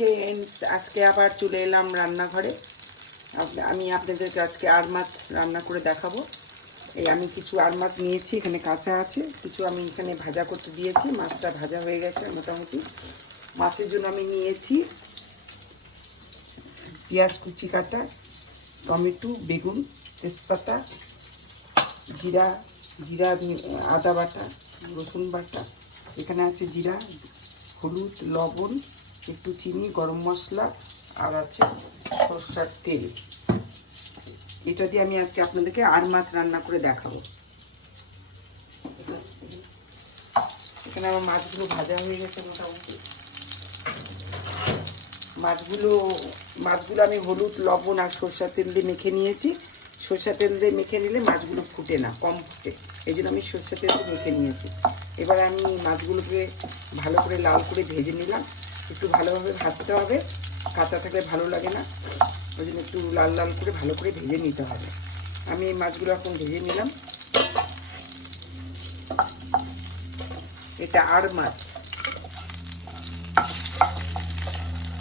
Friends, আজকে আবার চলে এলাম রান্নাঘরে। আমি আপনাদেরকে আজকে আর মাছ রান্না করে দেখাবো। এই আমি কিছু আর মাছ নিয়েছি, এখানে কাঁচা আছে, কিছু আমি এখানে ভাজা করতে দিয়েছি। মাছটা ভাজা হয়ে গেছে মোটামুটি। মাছের জন্য আমি নিয়েছি পেঁয়াজ কুচি কাটা, টমেটো, বেগুন, তেজপাতা, জিরা, আদা বাটা, রসুন বাটা, এখানে আছে জিরা, হলুদ, লবণ, একটু চিনি, গরম মশলা, আর আছে সরষের তেল। এটা দিয়ে আমি আজকে আপনাদেরকে আর মাছ রান্না করে দেখাবো। এখানে আমার মাছগুলো ভাজা হয়ে গেছে মোটামুটি। মাছগুলো আমি হলুদ, লবণ আর সরষের তেল দিয়ে মেখে নিয়েছি। সরষের তেল দিয়ে মেখে নিলে মাছগুলো ফুটে না, কম ফুটে, এই জন্য আমি সরষের তেল দিয়ে মেখে নিয়েছি। এবার আমি মাছগুলোকে ভালো করে লাল করে ভেজে নিলাম। একটু ভালোভাবে ভাজতে হবে, কাঁচা থাকলে ভালো লাগে না, ওই জন্য একটু লাল লাল করে ভালো করে ভেজে নিতে হবে। আমি এই মাছগুলো এখন ভেজে নিলাম। এটা আর মাছ।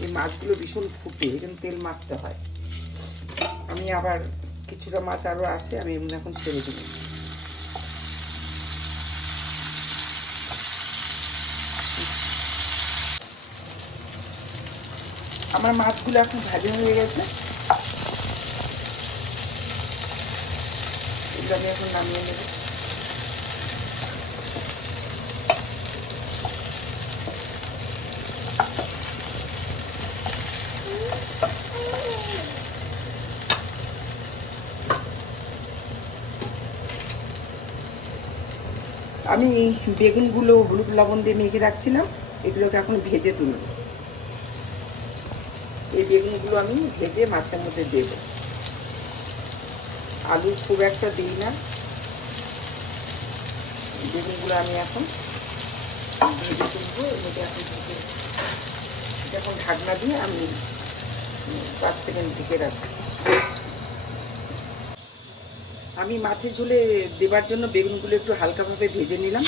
এই মাছগুলো ভীষণ ফুটে, এখানে তেল মাখতে হয়। আমি আবার কিছুটা মাছ আরও আছে, আমি এমনি এখন ছেড়ে দেব। আমার মাছগুলো এখন ভাজা হয়ে গেছে, এগুলো আমি এখন নামিয়ে নেব। আমি বেগুনগুলো হলুদ লবণ দিয়ে মেখে রাখছিলাম, এগুলোকে এখন ভেজে তুলব। এই বেগুনগুলো আমি ভেজে মাছের মধ্যে দেব। আলু খুব একটা দিই না। বেগুনগুলো আমি এখন ভেজে তুলবো। এর মধ্যে এখন ঢাকনা দিয়ে আমি 5 সেকেন্ড ঢেকে রাখবো। আমি মাছের ঝোলে দেবার জন্য বেগুনগুলো একটু হালকাভাবে ভেজে নিলাম।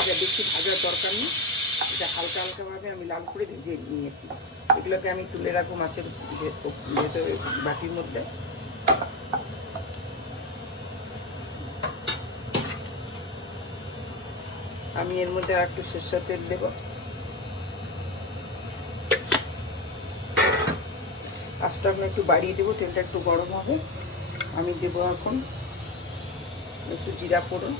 এটা বেশি ভাজার দরকার নেই, এটা হালকা হালকাভাবে আমি লাল করে ভেজে নিয়েছি। এগুলোকে আমি তুলে রাখবো মাছের ভেতরে বাটির মধ্যে। আমি এর মধ্যে আর একটু সরষের তেল দেব। আঁচটা এখন একটু বাড়িয়ে দেবো, তেলটা একটু গরম হবে। আমি দেবো এখন একটু জিরা ফোড়ন,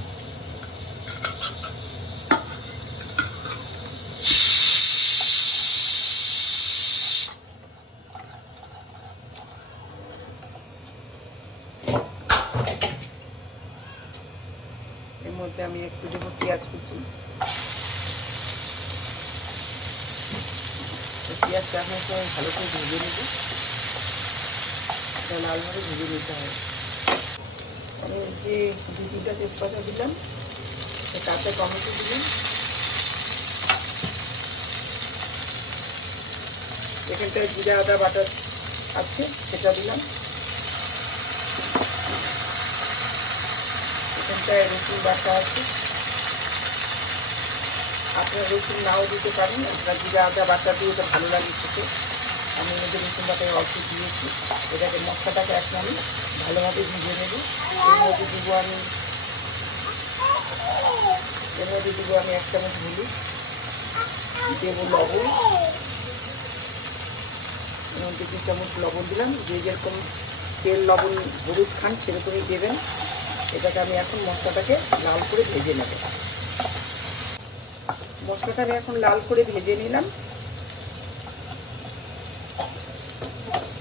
এর মধ্যে আমি একটু দেবো পেঁয়াজ কুচি। পেঁয়াজটা এখন ভালো করে ভেজে নেব, লালভাবে ভেজে নিতে হবে। আমি যে 2-3টা তেজপাতা দিলাম, কাঁচা টমেটো দিলাম, এখানটায় জিরা আদা বাটা আছে সেটা দিলাম, এখানটায় রসুন বাটা আছে। আপনারা রসুন নাও দিতে পারেন, আপনার জিরা আদা বাটা দিয়ে ওটা ভালো লাগে খেতে। আমি মধ্যে রসুন বাটায় অল্প দিয়েছি। এটাকে মশলাটাকে এখন আমি ভালোভাবে ভিজিয়ে নেব। এর মধ্যে দেবো আমি 1 চামচ হলুদ, দেবো লবণ, এর মধ্যে 2 চামচ লবণ দিলাম। যে যেরকম তেল লবণ হলুদ খান সেরকমই দেবেন। এটাকে আমি এখন মশলাটাকে লাল করে ভেজে নেব। মশলাটা আমি এখন লাল করে ভেজে নিলাম।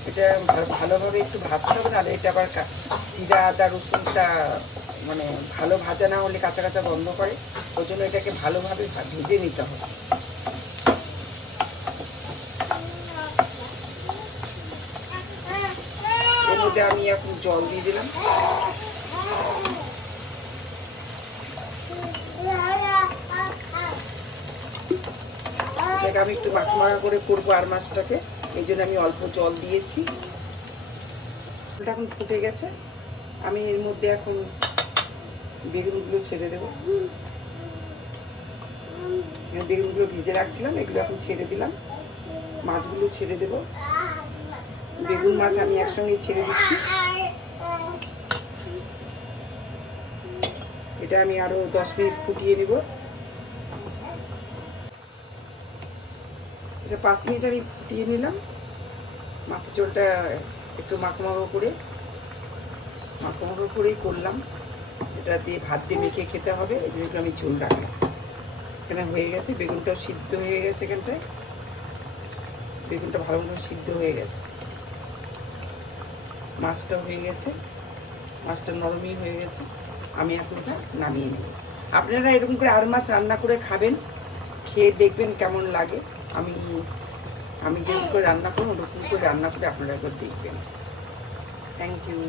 এটা ভালোভাবে একটু ভাজতে হবে, নাহলে এটা আবার জিরা আদা রসুনটা মানে ভালো ভাজা না হলে কাঁচা কাঁচা গন্ধ করে। ওই জন্য এটাকে ভালোভাবে ভেজে নিতে হবে। এর মধ্যে আমি এখন জল দিয়ে দিলাম। এটাকে আমি একটু মাখা করে করবো আর মাছটাকে, এই জন্য আমি অল্প জল দিয়েছি। এটা এখন ফুটে গেছে। আমি এর মধ্যে এখন বেগুনগুলো ছেড়ে দেবো। বেগুনগুলো ভিজে রাখছিলাম, এগুলো এখন ছেড়ে দিলাম। মাছগুলো ছেড়ে দেব। বেগুন মাছ আমি একসঙ্গে ছেড়ে দিচ্ছি। এটা আমি আরো 10 মিনিট ফুটিয়ে নেব। এটা 5 মিনিট আমি ফুটিয়ে নিলাম। মাছের ঝোলটা একটু মাখো করেই করলাম। এটা দিয়ে ভাত দিয়ে মেখে খেতে হবে, এই জন্য আমি ঝোল রাখলাম। এখানে হয়ে গেছে, বেগুনটাও সিদ্ধ হয়ে গেছে। এখানটায় বেগুনটা ভালো মতো সিদ্ধ হয়ে গেছে, মাছটাও হয়ে গেছে, মাছটা নরমই হয়ে গেছে। আমি এখন এটা নামিয়ে নেব। আপনারা এরকম করে আর মাছ রান্না করে খাবেন, খেয়ে দেখবেন কেমন লাগে। আমি যেরকম করে রান্না করবো ওরকম করে রান্না করে আপনারা একবার দেখবেন। Thank you.